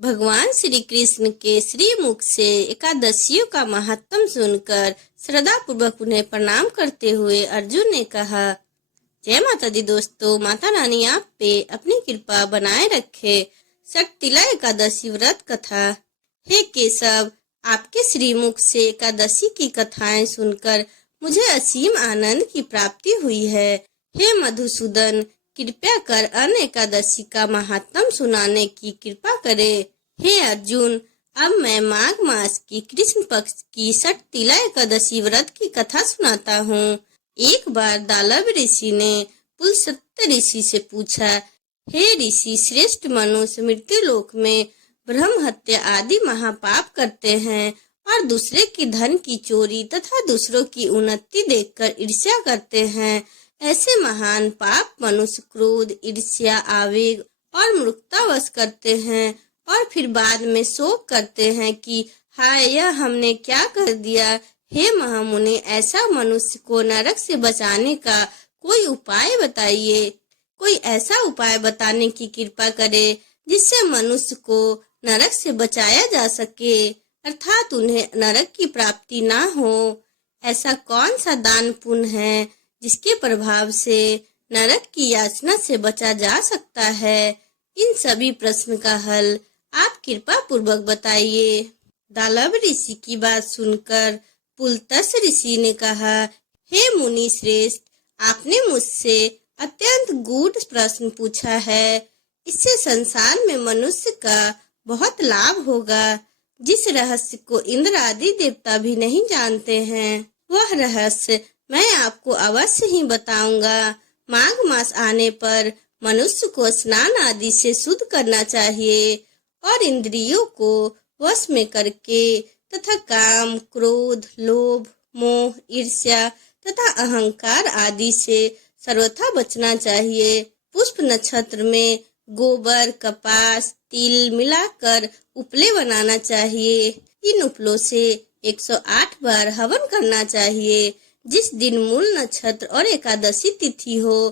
भगवान श्री कृष्ण के श्री मुख से एकादशियों का महात्म सुनकर श्रद्धा पूर्वक उन्हें प्रणाम करते हुए अर्जुन ने कहा, जय माता दी दोस्तों, माता रानी आप पे अपनी कृपा बनाए रखे। शक्तिला एकादशी व्रत कथा। हे केशव, आपके श्रीमुख से एकादशी की कथाएं सुनकर मुझे असीम आनंद की प्राप्ति हुई है। हे मधुसूदन, कृपया कर अन्य एकादशी का महात्म सुनाने की कृपा करे। हे अर्जुन, अब मैं माघ मास की कृष्ण पक्ष की शक्तिला एकादशी व्रत की कथा सुनाता हूँ। एक बार दालव ऋषि ने पुलस्त्य ऋषि से पूछा, हे ऋषि, श्रेष्ठ मनुष्य मृत्यु लोक में ब्रह्म हत्या आदि महापाप करते हैं और दूसरे की धन की चोरी तथा दूसरों की उन्नति देखकर ईर्ष्या करते हैं। ऐसे महान पाप मनुष्य क्रोध, ईर्ष्या, आवेग और मूर्खतावश करते हैं और फिर बाद में शोक करते हैं कि हाय, यह हमने क्या कर दिया। हे महामुनि, ऐसा मनुष्य को नरक से बचाने का कोई उपाय बताइए। कोई ऐसा उपाय बताने की कृपा करे जिससे मनुष्य को नरक से बचाया जा सके, अर्थात उन्हें नरक की प्राप्ति ना हो। ऐसा कौन सा दान पुण्य है जिसके प्रभाव से नरक की याचना से बचा जा सकता है? इन सभी प्रश्न का हल आप कृपा पूर्वक बताइए। दालव ऋषि की बात सुनकर पुलस्त्य ऋषि ने कहा, हे मुनि श्रेष्ठ, आपने मुझसे अत्यंत गूढ़ प्रश्न पूछा है। इससे संसार में मनुष्य का बहुत लाभ होगा। जिस रहस्य को इंद्र आदि देवता भी नहीं जानते हैं, वह रहस्य मैं आपको अवश्य ही बताऊंगा। माघ मास आने पर मनुष्य को स्नान आदि से शुद्ध करना चाहिए और इंद्रियों को वश में करके तथा काम, क्रोध, लोभ, मोह, ईर्ष्या तथा अहंकार आदि से सर्वथा बचना चाहिए। पुष्प नक्षत्र में गोबर, कपास, तिल मिलाकर उपले बनाना चाहिए। इन उपलों से 108 बार हवन करना चाहिए। जिस दिन मूल नक्षत्र और एकादशी तिथि हो,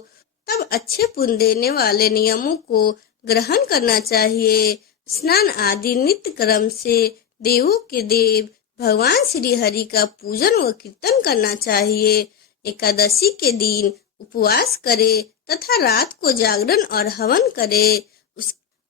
तब अच्छे पुण्य देने वाले नियमों को ग्रहण करना चाहिए। स्नान आदि नित्य क्रम से देवों के देव भगवान श्री हरि का पूजन व कीर्तन करना चाहिए। एकादशी के दिन उपवास करे तथा रात को जागरण और हवन करे।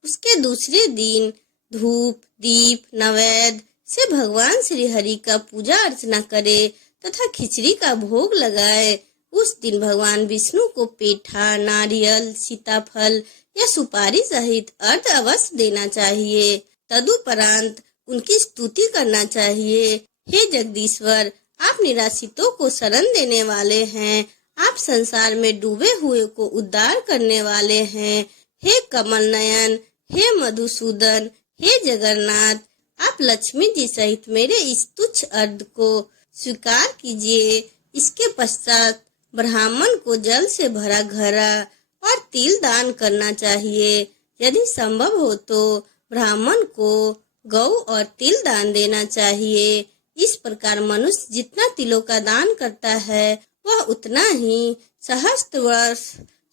उसके दूसरे दिन धूप, दीप, नैवेद्य से भगवान श्री हरि का पूजा अर्चना करे तथा खिचड़ी का भोग लगाए। उस दिन भगवान विष्णु को पेठा, नारियल, सीताफल या सुपारी सहित अर्घ्य अवश्य देना चाहिए। तदुपरांत उनकी स्तुति करना चाहिए। हे जगदीश्वर, आप निराश्रितों को शरण देने वाले हैं। आप संसार में डूबे हुए को उद्धार करने वाले हैं। हे कमल नयन, हे मधुसूदन, हे जगन्नाथ, आप लक्ष्मी जी सहित मेरे इस तुच्छ अर्घ्य को स्वीकार कीजिए। इसके पश्चात ब्राह्मण को जल से भरा घड़ा और तिल दान करना चाहिए। यदि संभव हो तो ब्राह्मण को गौ और तिल दान देना चाहिए। इस प्रकार मनुष्य जितना तिलों का दान करता है, वह उतना ही सहस्त्र वर्ष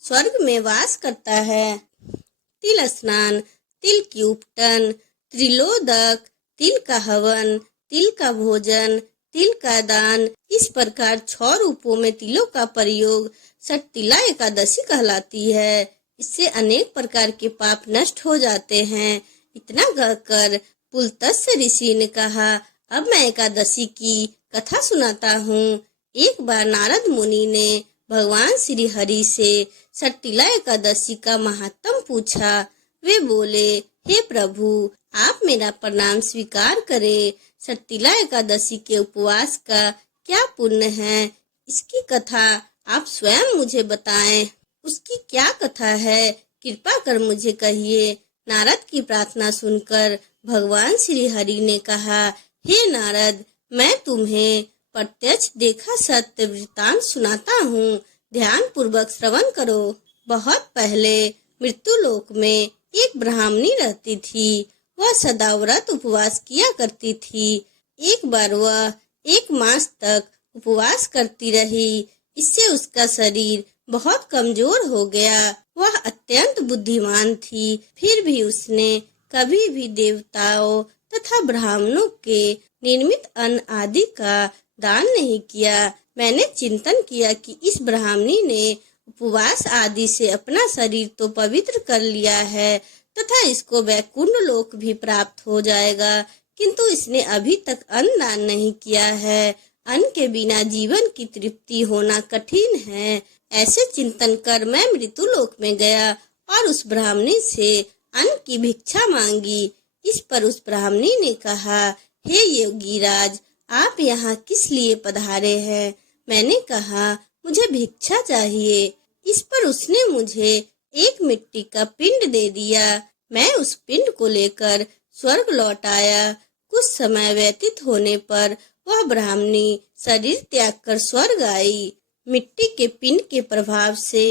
स्वर्ग में वास करता है। तिल स्नान, तिल की उपटन, त्रिलोदक, तिल का हवन, तिल का भोजन, तिल का दान, इस प्रकार 6 रूपों में तिलों का प्रयोग शक्तिला एकादशी कहलाती है। इससे अनेक प्रकार के पाप नष्ट हो जाते हैं। इतना कहकर पुलस्त्य ऋषि ने कहा, अब मैं एकादशी की कथा सुनाता हूँ। एक बार नारद मुनि ने भगवान श्री हरि से शक्तिला एकादशी का महात्म पूछा। वे बोले, हे प्रभु, आप मेरा प्रणाम स्वीकार करें। शक्तिला एकादशी के उपवास का क्या पुण्य है, इसकी कथा आप स्वयं मुझे बताएं। उसकी क्या कथा है, कृपा कर मुझे कहिए। नारद की प्रार्थना सुनकर भगवान श्री हरि ने कहा, हे नारद, मैं तुम्हें प्रत्यक्ष देखा सत्य वृत्तांत सुनाता हूँ। ध्यान पूर्वक श्रवण करो। बहुत पहले मृत्यु लोक में एक ब्राह्मणी रहती थी। वह सदा व्रत उपवास किया करती थी। एक बार वह 1 मास तक उपवास करती रही। इससे उसका शरीर बहुत कमजोर हो गया। वह अत्यंत बुद्धिमान थी, फिर भी उसने कभी भी देवताओं तथा ब्राह्मणों के निर्मित अन्न आदि का दान नहीं किया। मैंने चिंतन किया कि इस ब्राह्मणी ने उपवास आदि से अपना शरीर तो पवित्र कर लिया है तथा इसको वैकुंठ लोक भी प्राप्त हो जाएगा, किंतु इसने अभी तक अन्न दान नहीं किया है। अन्न के बिना जीवन की तृप्ति होना कठिन है। ऐसे चिंतन कर मैं मृत्युलोक में गया और उस ब्राह्मणी से अन्न की भिक्षा मांगी। इस पर उस ब्राह्मणी ने कहा, हे योगीराज, आप यहाँ किस लिए पधारे हैं? मैंने कहा, मुझे भिक्षा चाहिए। इस पर उसने मुझे एक मिट्टी का पिंड दे दिया। मैं उस पिंड को लेकर स्वर्ग लौट आया। कुछ समय व्यतीत होने पर वह ब्राह्मणी शरीर त्याग कर स्वर्ग आई। मिट्टी के पिंड के प्रभाव से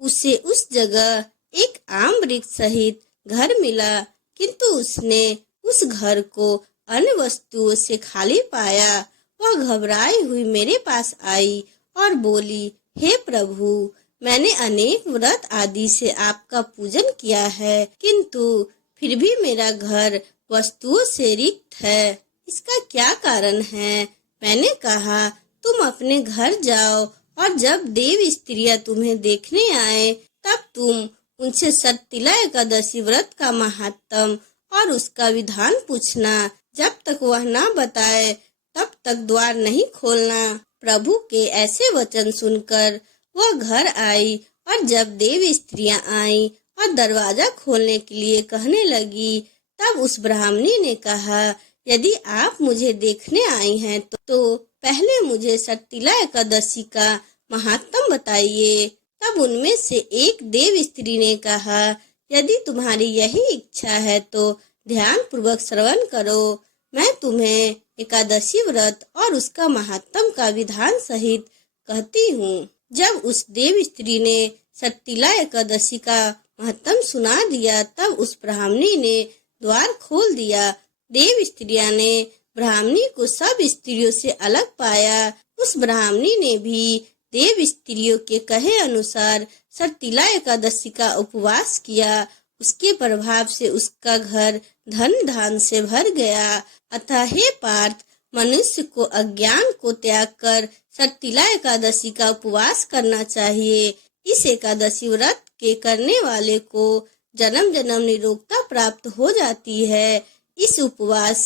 उसे उस जगह एक आम वृक्ष सहित घर मिला, किंतु उसने उस घर को अन्य वस्तुओं से खाली पाया। वह घबराई हुई मेरे पास आई और बोली, हे प्रभु, मैंने अनेक व्रत आदि से आपका पूजन किया है, किंतु फिर भी मेरा घर वस्तुओं से रिक्त है। इसका क्या कारण है? मैंने कहा, तुम अपने घर जाओ और जब देव स्त्रियां तुम्हें देखने आए तब तुम उनसे सततिला एकादशी व्रत का महात्म और उसका विधान पूछना। जब तक वह ना बताए तब तक द्वार नहीं खोलना। प्रभु के ऐसे वचन सुनकर वह घर आई और जब देव स्त्रियां आई और दरवाजा खोलने के लिए कहने लगी, तब उस ब्राह्मणी ने कहा, यदि आप मुझे देखने आई हैं तो पहले मुझे सततिला एकादशी का महात्म बताइए। तब उनमें से एक देव स्त्री ने कहा, यदि तुम्हारी यही इच्छा है तो ध्यान पूर्वक श्रवण करो। मैं तुम्हें एकादशी व्रत और उसका महात्म का विधान सहित कहती हूँ। जब उस देव स्त्री ने सततिला एकादशी का महात्म सुना दिया तब उस ब्राह्मणी ने द्वार खोल दिया। देव स्त्रियां ने ब्राह्मणी को सब स्त्रियों से अलग पाया। उस ब्राह्मणी ने भी देव स्त्रियों के कहे अनुसार सततिला एकादशी का उपवास किया। उसके प्रभाव से उसका घर धन धान से भर गया। अतः हे पार्थ, मनुष्य को अज्ञान को त्याग कर सततिला एकादशी का उपवास करना चाहिए। इस एकादशी व्रत के करने वाले को जन्म जन्म निरोगता प्राप्त हो जाती है। इस उपवास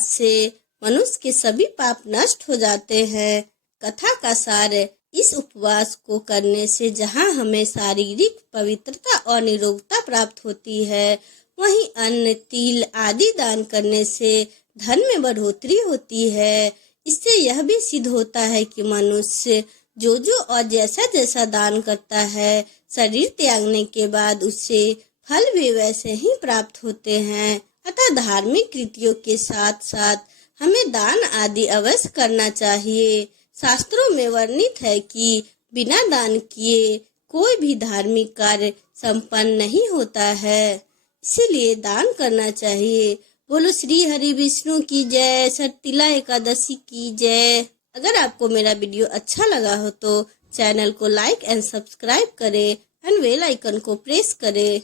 से मनुष्य के सभी पाप नष्ट हो जाते हैं। कथा का सार, इस उपवास को करने से जहाँ हमें शारीरिक पवित्रता और निरोगता प्राप्त होती है, वहीं अन्न तिल आदि दान करने से धन में बढ़ोतरी होती है। इससे यह भी सिद्ध होता है कि मनुष्य जो और जैसा जैसा दान करता है, शरीर त्यागने के बाद उससे फल भी वैसे ही प्राप्त होते हैं। अतः धार्मिक कृतियों के साथ साथ हमें दान आदि अवश्य करना चाहिए। शास्त्रों में वर्णित है कि बिना दान किए कोई भी धार्मिक कार्य संपन्न नहीं होता है, इसीलिए दान करना चाहिए। बोलो श्री हरि विष्णु की जय, सततिला एकादशी की जय। अगर आपको मेरा वीडियो अच्छा लगा हो तो चैनल को लाइक एंड सब्सक्राइब करें एंड बेल आइकन को प्रेस करें।